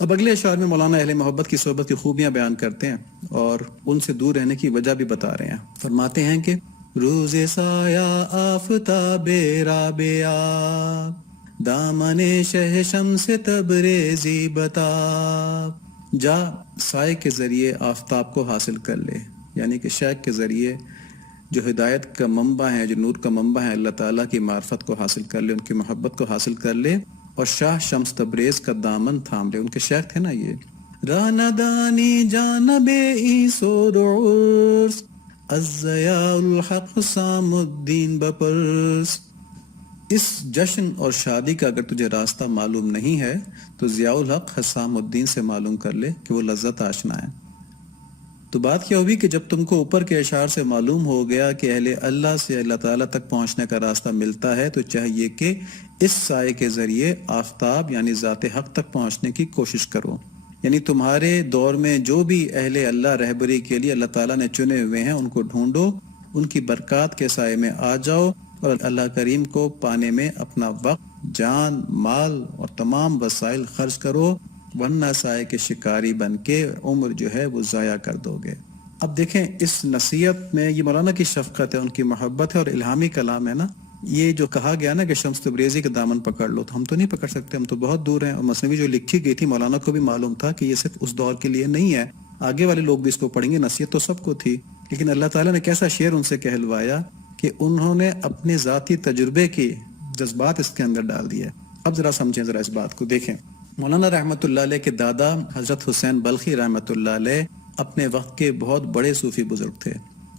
اب اگلے اشعار میں مولانا اہل محبت کی صحبت کی خوبیاں بیان کرتے ہیں اور ان سے دور رہنے کی وجہ بھی بتا رہے ہیں. فرماتے ہیں کہ روز سایہ آفتاب رابعہ دامن شہ شمس تبریزی بتا، جا سائے کے ذریعے آفتاب کو حاصل کر لے، یعنی کہ شیخ کے ذریعے جو ہدایت کا منبع ہیں، جو نور کا منبع ہے، اللہ تعالیٰ کی معرفت کو حاصل کر لے، ان کی محبت کو حاصل کر لے اور شاہ شمس تبریز کا دامن تھام لے. ان کے شیخ تھے نا یہ. راندانی جانب ایسو رعرس الضیاء الحق حسام الدین بپرس. اس جشن اور شادی کا اگر تجھے راستہ معلوم نہیں ہے تو ضیاء الحق حسام الدین سے معلوم کر لے کہ وہ لذت آشنا ہے. تو بات کیا ہوئی کہ جب تم کو اوپر کے اشعار سے معلوم ہو گیا کہ اہل اللہ سے اللہ تعالیٰ تک پہنچنے کا راستہ ملتا ہے تو چاہیے کہ اس سائے کے ذریعے آفتاب یعنی ذات حق تک پہنچنے کی کوشش کرو. یعنی تمہارے دور میں جو بھی اہل اللہ رہبری کے لیے اللہ تعالیٰ نے چنے ہوئے ہیں ان کو ڈھونڈو، ان کی برکات کے سائے میں آ جاؤ اور اللہ کریم کو پانے میں اپنا وقت، جان، مال اور تمام وسائل خرچ کرو، ورنہ سائے کے شکاری بن کے عمر جو ہے وہ ضائع کر دو گے. اب دیکھیں اس نصیحت میں یہ مولانا کی شفقت ہے، ان کی محبت ہے اور الہامی کلام ہے نا. یہ جو کہا گیا نا کہ شمس تبریزی کا دامن پکڑ لو، تو ہم تو نہیں پکڑ سکتے، ہم تو بہت دور ہیں. اور مثنوی جو لکھی گئی تھی مولانا کو بھی معلوم تھا کہ یہ صرف اس دور کے لیے نہیں ہے، آگے والے لوگ بھی اس کو پڑھیں گے. نصیحت تو سب کو تھی، لیکن اللہ تعالیٰ نے کیسا شعر ان سے کہلوایا کہ انہوں نے اپنے ذاتی تجربے کے جذبات اس کے اندر ڈال دیے. اب ذرا سمجھیں، ذرا اس بات کو دیکھیں. مولانا رحمۃ اللہ علیہ کے دادا حضرت حسین بلخی رحمۃ اللہ علیہ اپنے وقت کے بہت بڑے صوفی بزرگ تھے،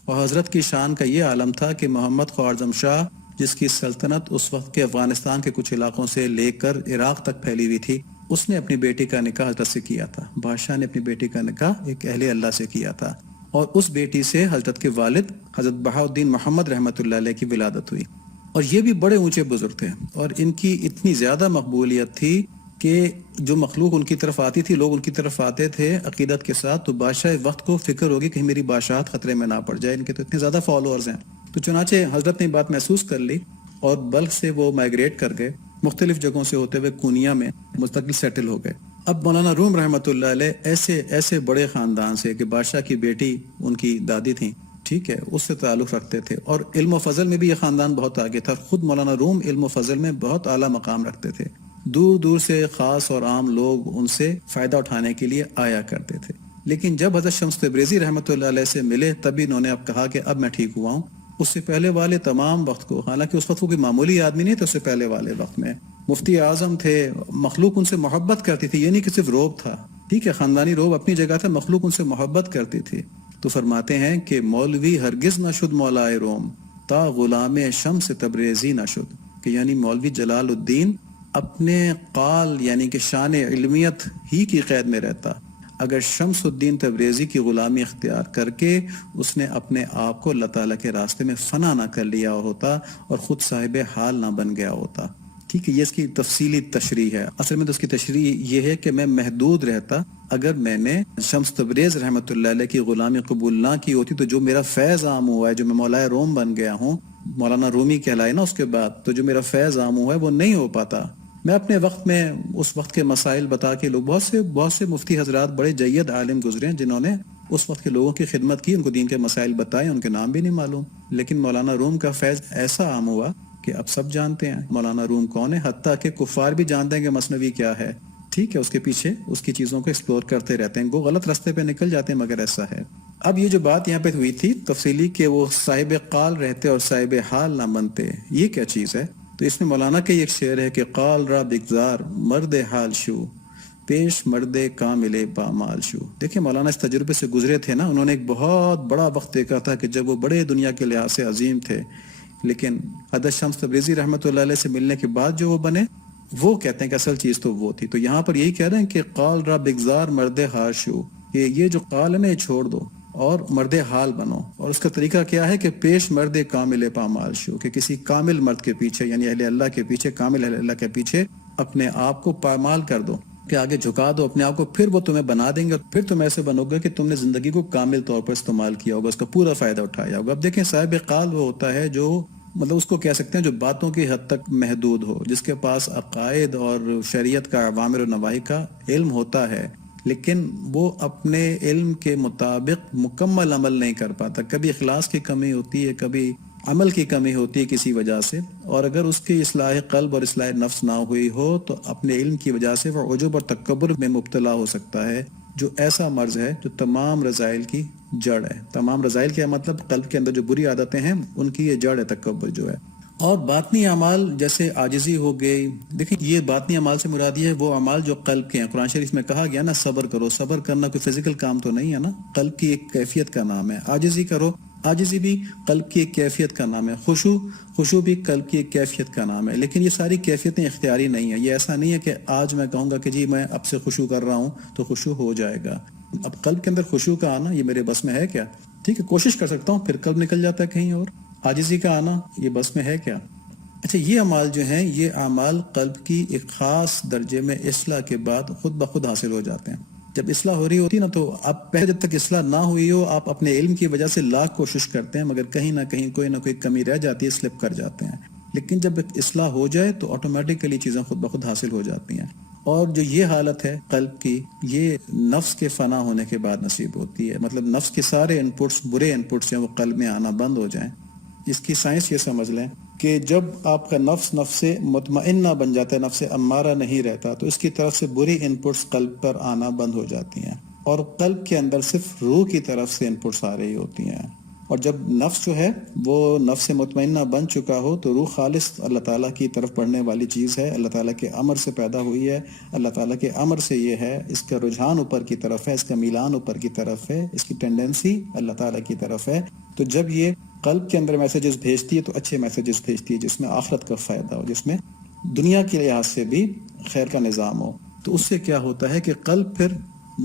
اور حضرت کی شان کا یہ عالم تھا کہ محمد خوارزم شاہ جس کی سلطنت اس وقت کے افغانستان کے کچھ علاقوں سے لے کر عراق تک پھیلی ہوئی تھی، اس نے اپنی بیٹی کا نکاح حضرت سے کیا تھا. بادشاہ نے اپنی بیٹی کا نکاح ایک اہل اللہ سے کیا تھا، اور اس بیٹی سے حضرت کے والد حضرت بہاؤالدین محمد رحمۃ اللہ علیہ کی ولادت ہوئی. اور یہ بھی بڑے اونچے بزرگ تھے، اور ان کی اتنی زیادہ مقبولیت تھی کہ جو مخلوق ان کی طرف آتی تھی، لوگ ان کی طرف آتے تھے عقیدت کے ساتھ، تو بادشاہ وقت کو فکر ہوگی کہ میری بادشاہت خطرے میں نہ پڑ جائے، ان کے تو اتنے زیادہ فالوورز ہیں. تو چنانچہ حضرت نے بات محسوس کر لی اور بلخ سے وہ مائگریٹ کر گئے، مختلف جگہوں سے ہوتے ہوئے کونیا میں مستقل سیٹل ہو گئے. اب مولانا روم رحمۃ اللہ علیہ ایسے بڑے خاندان سے کہ بادشاہ کی بیٹی ان کی دادی تھیں، ٹھیک ہے، اس سے تعلق رکھتے تھے، اور علم و فضل میں بھی یہ خاندان بہت آگے تھا. خود مولانا روم علم و فضل میں بہت اعلیٰ مقام رکھتے تھے. دور دور سے خاص اور عام لوگ ان سے فائدہ اٹھانے کے لیے آیا کرتے تھے. لیکن جب حضرت شمس تبریزی رحمۃ اللہ علیہ سے ملے تبھی انہوں نے اب کہا کہ اب میں ٹھیک ہوا ہوں. اس سے پہلے والے تمام وقت کو، حالانکہ اس وقت وہ کوئی معمولی آدمی نہیں تھا، اس سے پہلے والے وقت میں مفتی اعظم تھے، مخلوق ان سے محبت کرتی تھی. یہ نہیں کہ صرف روب تھا، ٹھیک ہے، خاندانی روب اپنی جگہ تھا، مخلوق ان سے محبت کرتی تھی. تو فرماتے ہیں کہ مولوی ہرگز نہ شد مولائے روم تا غلام شمس تبریزی نہ شد، کہ یعنی مولوی جلال الدین اپنے قال یعنی کہ شان علمیت ہی کی قید میں رہتا اگر شمس الدین تبریزی کی غلامی اختیار کر کے اس نے اپنے آپ کو اللہ تعالیٰ کے راستے میں فنا نہ کر لیا ہوتا اور خود صاحب حال نہ بن گیا ہوتا. ٹھیک ہے، یہ اس کی تفصیلی تشریح ہے. اصل میں تو اس کی تشریح یہ ہے کہ میں محدود رہتا اگر میں نے شمس تبریز رحمۃ اللہ علیہ کی غلامی قبول نہ کی ہوتی، تو جو میرا فیض عام ہوا ہے، جو میں مولا روم بن گیا ہوں، مولانا رومی کہلائے نا اس کے بعد، تو جو میرا فیض عام ہوا ہے وہ نہیں ہو پاتا. میں اپنے وقت میں اس وقت کے مسائل بتا کے لوگ بہت سے مفتی حضرات بڑے جید عالم گزرے ہیں جنہوں نے اس وقت کے لوگوں کی خدمت کی، ان کو دین کے مسائل بتائے، ان کے نام بھی نہیں معلوم. لیکن مولانا روم کا فیض ایسا عام ہوا کہ اب سب جانتے ہیں مولانا روم کون ہے، حتیٰ کہ کفار بھی جانتے ہیں کہ مثنوی کیا ہے. ٹھیک ہے، اس کے پیچھے اس کی چیزوں کو ایکسپلور کرتے رہتے ہیں. وہ غلط راستے پہ نکل جاتے ہیں، مگر ایسا ہے. اب یہ جو بات یہاں پہ ہوئی تھی تفصیلی کہ وہ صاحب قال رہتے اور صاحب حال نہ بنتے، یہ کیا چیز ہے؟ تو اس میں مولانا کا ایک شعر ہے کہ قال را بگزار مرد حال شو پیش مرد کامل پامال شو. دیکھیں مولانا اس تجربے سے گزرے تھے نا، انہوں نے ایک بہت بڑا وقت دیکھا تھا کہ جب وہ بڑے دنیا کے لحاظ سے عظیم تھے، لیکن حضرت شمس تبریزی رحمۃ اللہ علیہ سے ملنے کے بعد جو وہ بنے، وہ کہتے ہیں کہ اصل چیز تو وہ تھی. تو یہاں پر یہی کہہ رہے ہیں کہ قال را بگزار مرد حال شو، کہ یہ جو قال ہے نا یہ چھوڑ دو اور مرد حال بنو. اور اس کا طریقہ کیا ہے کہ پیش مرد کامل پامال شو، کہ کسی کامل مرد کے پیچھے یعنی اہل اللہ کے پیچھے، کامل اہل اللہ کے پیچھے اپنے آپ کو پامال کر دو، کہ آگے جھکا دو اپنے آپ کو، پھر وہ تمہیں بنا دیں گے اور پھر تم ایسے بنو گے کہ تم نے زندگی کو کامل طور پر استعمال کیا ہوگا، اس کا پورا فائدہ اٹھایا ہوگا. اب دیکھیں صاحب قال وہ ہوتا ہے جو مطلب اس کو کہہ سکتے ہیں جو باتوں کی حد تک محدود ہو، جس کے پاس عقائد اور شریعت کا اوامر و نواہی کا علم ہوتا ہے لیکن وہ اپنے علم کے مطابق مکمل عمل نہیں کر پاتا، کبھی اخلاص کی کمی ہوتی ہے، کبھی عمل کی کمی ہوتی ہے کسی وجہ سے، اور اگر اس کی اصلاح قلب اور اصلاح نفس نہ ہوئی ہو تو اپنے علم کی وجہ سے وہ عجب اور تکبر میں مبتلا ہو سکتا ہے، جو ایسا مرض ہے جو تمام رذائل کی جڑ ہے۔ تمام رذائل کیا مطلب؟ قلب کے اندر جو بری عادتیں ہیں ان کی یہ جڑ ہے، تکبر جو ہے۔ اور باطنی اعمال جیسے عاجزی ہو گئی، دیکھیں یہ باطنی اعمال سے مراد یہ ہے وہ اعمال جو قلب کے ہیں۔ قرآن شریف میں کہا گیا نا صبر کرو، صبر کرنا کوئی فزیکل کام تو نہیں ہے نا، قلب کی ایک کیفیت کا نام ہے۔ عاجزی کرو، عاجزی بھی قلب کی ایک کیفیت کا نام ہے۔ خشوع بھی قلب کی ایک کیفیت کا نام ہے، لیکن یہ ساری کیفیتیں اختیاری نہیں ہیں۔ یہ ایسا نہیں ہے کہ آج میں کہوں گا کہ جی میں اب سے خشوع کر رہا ہوں تو خشوع ہو جائے گا۔ اب قلب کے اندر خشوع کا آنا یہ میرے بس میں ہے کیا؟ ٹھیک ہے، کوشش کر سکتا ہوں، پھر قلب نکل جاتا ہے کہیں اور۔ عاجزی کا آنا یہ بس میں ہے کیا؟ اچھا، یہ اعمال جو ہیں یہ اعمال قلب کی ایک خاص درجے میں اصلاح کے بعد خود بخود حاصل ہو جاتے ہیں۔ جب اصلاح ہو رہی ہوتی نا تو آپ پہلے جب تک اصلاح نہ ہوئی ہو آپ اپنے علم کی وجہ سے لاکھ کوشش کرتے ہیں مگر کہیں نہ کہیں کوئی نہ کوئی کمی رہ جاتی ہے، سلپ کر جاتے ہیں۔ لیکن جب اصلاح ہو جائے تو آٹومیٹیکلی چیزیں خود بخود حاصل ہو جاتی ہیں۔ اور جو یہ حالت ہے قلب کی، یہ نفس کے فنا ہونے کے بعد نصیب ہوتی ہے، مطلب نفس کے سارے انپٹس، برے انپٹس ہیں وہ قلب میں آنا بند ہو جائیں۔ اس کی سائنس یہ سمجھ لیں کہ جب آپ کا نفس سے مطمئنہ بن جاتا ہے، نفس سے امارہ نہیں رہتا، تو اس کی طرف سے بری انپٹس قلب پر آنا بند ہو جاتی ہیں اور قلب کے اندر صرف روح کی طرف سے انپٹس آ رہی ہوتی ہیں۔ اور جب نفس جو ہے وہ نفس مطمئنہ بن چکا ہو تو روح خالص اللہ تعالیٰ کی طرف پڑھنے والی چیز ہے، اللہ تعالیٰ کے امر سے پیدا ہوئی ہے، اللہ تعالیٰ کے امر سے یہ ہے، اس کا رجحان اوپر کی طرف ہے، اس کا میلان اوپر کی طرف ہے، اس کی ٹینڈنسی اللہ تعالیٰ کی طرف ہے۔ تو جب یہ قلب کے اندر میسیجز بھیجتی ہے تو اچھے میسیجز بھیجتی ہے جس میں آخرت کا فائدہ ہو، جس میں دنیا کے لحاظ سے بھی خیر کا نظام ہو۔ تو اس سے کیا ہوتا ہے کہ قلب پھر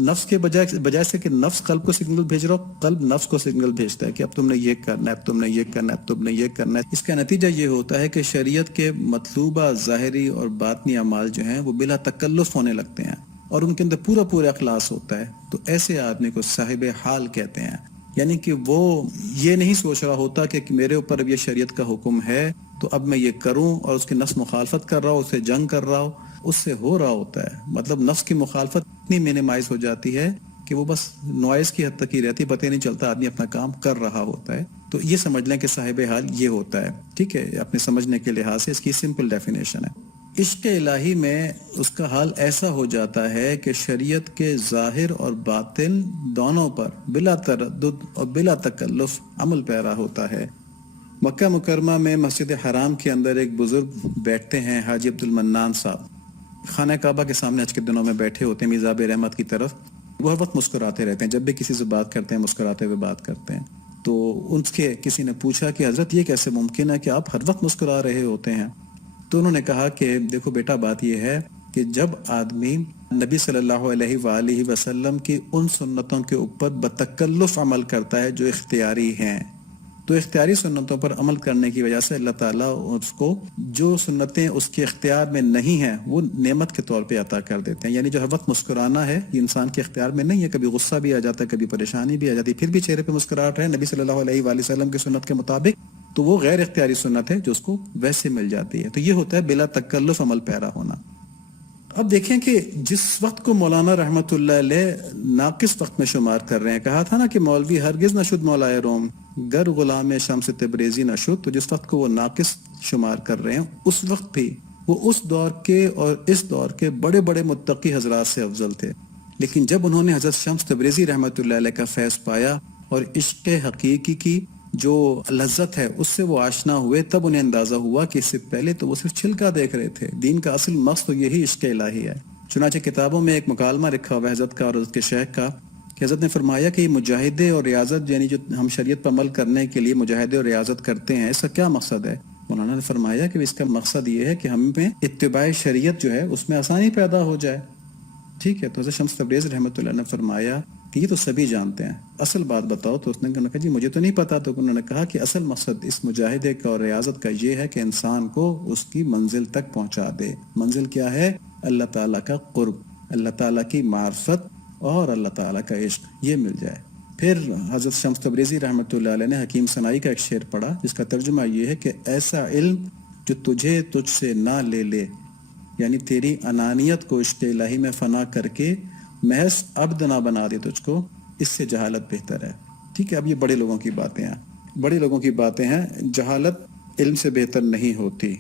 نفس کے بجائے سے کہ نفس قلب کو سگنل بھیج رہا ہو، قلب نفس کو سگنل بھیجتا ہے کہ اب تم نے یہ کرنا ہے، اب تم نے یہ کرنا ہے، اب تم نے یہ کرنا ہے۔ اس کا نتیجہ یہ ہوتا ہے کہ شریعت کے مطلوبہ ظاہری اور باطنی اعمال جو ہیں وہ بلا تکلف ہونے لگتے ہیں اور ان کے اندر پورا اخلاص ہوتا ہے۔ تو ایسے آدمی کو صاحب حال کہتے ہیں، یعنی کہ وہ یہ نہیں سوچ رہا ہوتا کہ میرے اوپر اب یہ شریعت کا حکم ہے تو اب میں یہ کروں، اور اس کے نفس مخالفت کر رہا ہو، اس سے جنگ کر رہا ہو، اس سے ہو رہا ہوتا ہے۔ مطلب نفس کی مخالفت اتنی مینیمائز ہو جاتی ہے کہ وہ بس نوائز کی حد تک ہی رہتی، پتہ نہیں چلتا آدمی اپنا کام کر رہا ہوتا ہے۔ تو یہ سمجھ لیں کہ صاحب حال یہ ہوتا ہے، ٹھیک ہے، اپنے سمجھنے کے لحاظ سے اس کی سمپل ڈیفینیشن ہے۔ عشق الہی میں اس کا حال ایسا ہو جاتا ہے کہ شریعت کے ظاہر اور باطن دونوں پر بلا تردد اور بلا تکلف عمل پیرا ہوتا ہے۔ مکہ مکرمہ میں مسجد حرام کے اندر ایک بزرگ بیٹھتے ہیں، حاجی عبد المنان صاحب، خانہ کعبہ کے سامنے حج کے دنوں میں بیٹھے ہوتے ہیں میزاب رحمت کی طرف۔ وہ ہر وقت مسکراتے رہتے ہیں، جب بھی کسی سے بات کرتے ہیں مسکراتے ہوئے بات کرتے ہیں۔ تو ان کے کسی نے پوچھا کہ حضرت یہ کیسے ممکن ہے کہ آپ ہر وقت مسکرا رہے ہوتے ہیں؟ تو انہوں نے کہا کہ دیکھو بیٹا، بات یہ ہے کہ جب آدمی نبی صلی اللہ علیہ وآلہ وسلم کی ان سنتوں کے اوپر بتکلف عمل کرتا ہے جو اختیاری ہیں، تو اختیاری سنتوں پر عمل کرنے کی وجہ سے اللہ تعالیٰ اس کو جو سنتیں اس کے اختیار میں نہیں ہیں وہ نعمت کے طور پہ عطا کر دیتے ہیں۔ یعنی جو ہر وقت مسکرانا ہے یہ انسان کے اختیار میں نہیں ہے، کبھی غصہ بھی آ جاتا ہے، کبھی پریشانی بھی آ جاتی ہے، پھر بھی چہرے پہ مسکراہٹ ہے نبی صلی اللہ علیہ وآلہ وسلم کی سنت کے مطابق، تو وہ غیر اختیاری سنت ہے جو اس کو ویسے مل جاتی ہے۔ تو یہ ہوتا ہے بلا تکلف عمل پیرا ہونا۔ اب دیکھیں کہ جس وقت کو مولانا رحمت اللہ علیہ ناقص وقت میں شمار کر رہے ہیں، کہا تھا نا کہ مولوی ہرگز نہ شد مولائے روم گر غلام شمس تبریزی نہ شد، تو جس وقت کو وہ ناقص شمار کر رہے ہیں اس وقت بھی وہ اس دور کے اور اس دور کے بڑے بڑے متقی حضرات سے افضل تھے۔ لیکن جب انہوں نے حضرت شمس تبریزی رحمت اللہ علیہ کا فیض پایا اور عشق حقیقی کی جو لذت ہے اس سے وہ آشنا ہوئے، تب انہیں اندازہ ہوا کہ اس سے پہلے تو وہ صرف چھلکا دیکھ رہے تھے، دین کا اصل مقصد تو یہی عشق الہی ہے۔ چنانچہ کتابوں میں ایک مکالمہ رکھا ہوا ہے حضرت کا اور حضرت کے شیخ کا کہ حضرت نے فرمایا کہ یہ مجاہدے اور ریاضت، یعنی جو ہم شریعت پر عمل کرنے کے لیے مجاہدے اور ریاضت کرتے ہیں، اس کا کیا مقصد ہے؟ مولانا نے فرمایا کہ اس کا مقصد یہ ہے کہ ہم میں اتباع شریعت جو ہے اس میں آسانی پیدا ہو جائے، ٹھیک ہے۔ تو حضرت شمس تبریز رحمۃ اللہ نے فرمایا کہ یہ تو سبھی جانتے ہیں، اصل بات بتاؤ۔ تو اس نے کہا جی مجھے تو نہیں پتا۔ تو انہوں نے کہا کہ اصل مقصد اس مجاہدے کا اور ریاضت کا یہ ہے کہ انسان کو اس کی منزل تک پہنچا دے۔ منزل کیا ہے؟ اللہ تعالیٰ کا قرب، اللہ تعالیٰ کی معرفت اور اللہ تعالیٰ کا عشق، یہ مل جائے۔ پھر حضرت شمس تبریزی رحمۃ اللہ علیہ نے حکیم ثنائی کا ایک شعر پڑھا جس کا ترجمہ یہ ہے کہ ایسا علم جو تجھے تجھ سے نہ لے لے، یعنی تیری انانیت کو عشق الہی میں فنا کر کے محض عبد نہ بنا دے تجھ کو، اس سے جہالت بہتر ہے۔ ٹھیک ہے، اب یہ بڑے لوگوں کی باتیں ہیں، بڑے لوگوں کی باتیں ہیں، جہالت علم سے بہتر نہیں ہوتی،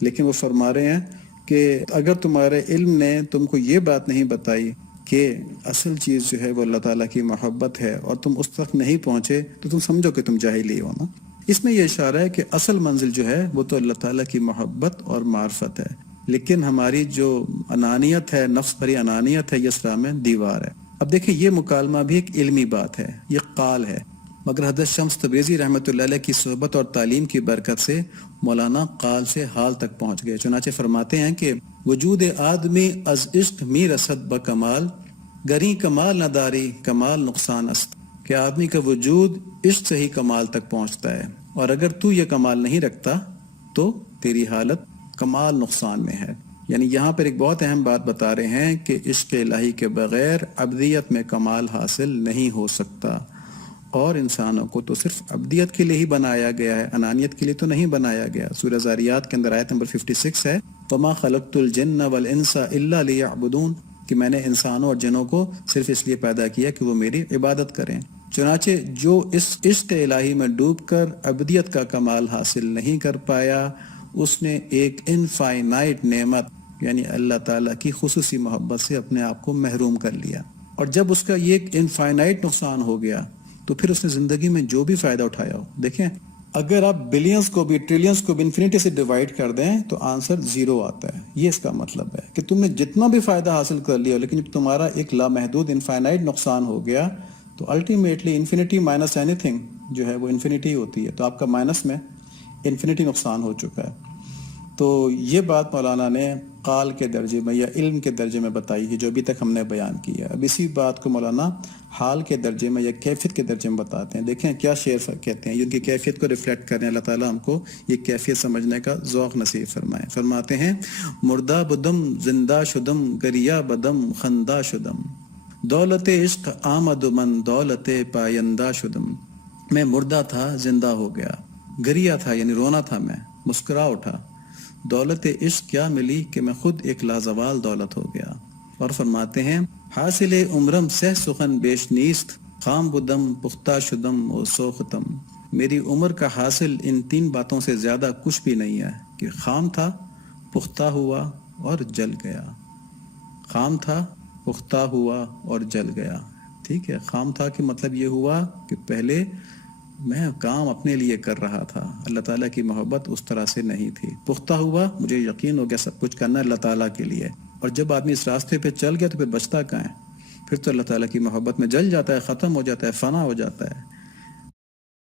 لیکن وہ فرما رہے ہیں کہ اگر تمہارے علم نے تم کو یہ بات نہیں بتائی کہ اصل چیز جو ہے وہ اللہ تعالیٰ کی محبت ہے اور تم اس تک نہیں پہنچے تو تم سمجھو کہ تم جاہل ہی ہو نا۔ اس میں یہ اشارہ ہے کہ اصل منزل جو ہے وہ تو اللہ تعالیٰ کی محبت اور معرفت ہے، لیکن ہماری جو انانیت ہے، نفس بھری انانیت ہے، یہ اس راہ میں دیوار ہے۔ اب دیکھیں یہ مکالمہ بھی ایک علمی بات ہے، یہ قال ہے، مگر حضرت شمس تبریزی رحمۃ اللہ علیہ کی صحبت اور تعلیم کی برکت سے مولانا قال سے حال تک پہنچ گئے۔ چنانچہ فرماتے ہیں کہ وجود آدمی از عشق می رسد بکمال، گری کمال نداری کمال نقصان است، کہ آدمی کا وجود عشق سے ہی کمال تک پہنچتا ہے، اور اگر تو یہ کمال نہیں رکھتا تو تیری حالت کمال نقصان میں ہے۔ یعنی یہاں پر ایک بہت اہم بات بتا رہے ہیں کہ عشق الہی کے بغیر عبدیت میں کمال حاصل نہیں ہو سکتا، اور انسانوں کو تو صرف عبدیت کے لیے ہی بنایا گیا ہے، انانیت کے لیے تو نہیں بنایا گیا۔ سورہ ذاریات کے اندر آیت نمبر 56 ہے، وَمَا خَلَقْتُ الْجِنَّ وَالْإِنسَ إِلَّا لِيَعْبُدُونَ، کہ میں نے انسانوں اور جنوں کو صرف اس لیے پیدا کیا کہ وہ میری عبادت کریں۔ چنانچہ جو اس عشق الہی میں ڈوب کر عبدیت کا کمال حاصل نہیں کر پایا، اس نے ایک انفائنائٹ نعمت یعنی اللہ تعالیٰ کی خصوصی محبت سے اپنے آپ کو محروم کر لیا، اور جب اس کا یہ ایک انفائنائٹ نقصان ہو گیا تو پھر اس نے زندگی میں جو بھی فائدہ اٹھایا ہو، دیکھیں اگر آپ بلینز کو بھی ٹریلینز کو بھی انفینٹی سے ڈیوائڈ کر دیں تو آنسر 0 آتا ہے۔ یہ اس کا مطلب ہے کہ تم نے جتنا بھی فائدہ حاصل کر لیا، لیکن جب تمہارا ایک لامحدود انفائنائٹ نقصان ہو گیا تو ultimately infinity minus any thing جو ہے وہ انفینٹی ہوتی ہے، تو آپ کا مائنس میں انفینٹی نقصان ہو چکا ہے۔ تو یہ بات مولانا نے قال کے درجے میں یا علم کے درجے میں بتائی ہے جو ابھی تک ہم نے بیان کیا ہے۔ اب اسی بات کو مولانا حال کے درجے میں یا کیفیت کے درجے میں بتاتے ہیں۔ دیکھیں کیا شعر کہتے ہیں، یہ ان کی کیفیت کو ریفلیکٹ کرنے، اللہ تعالیٰ ہم کو یہ کیفیت سمجھنے کا ذوق نصیب فرمائے۔ فرماتے ہیں مردہ بدم زندہ شدم گریا بدم خندہ شدم، دولت عشق آمد من دولت پائندہ شدم، میں مردہ تھا زندہ ہو گیا، گریا تھا یعنی رونا تھا، میں مسکرا اٹھا، دولت عشق کیا ملی کہ میں خود ایک لازوال دولت ہو گیا۔ اور فرماتے ہیں حاصل عمرم سہ سخن بیش نیست، خام بدم پختہ شدم و سوختم، میری عمر کا حاصل ان 3 باتوں سے زیادہ کچھ بھی نہیں ہے کہ خام تھا، پختہ ہوا اور جل گیا۔ خام تھا، پختہ ہوا اور جل گیا۔ ٹھیک ہے، خام تھا کہ مطلب یہ ہوا کہ پہلے میں کام اپنے لیے کر رہا تھا، اللہ تعالیٰ کی محبت اس طرح سے نہیں تھی۔ پختہ ہوا، مجھے یقین ہو گیا سب کچھ کرنا اللہ تعالیٰ کے لیے، اور جب آدمی اس راستے پہ چل گیا تو پھر بچتا کہاں ہے، پھر تو اللہ تعالیٰ کی محبت میں جل جاتا ہے، ختم ہو جاتا ہے، فنا ہو جاتا ہے۔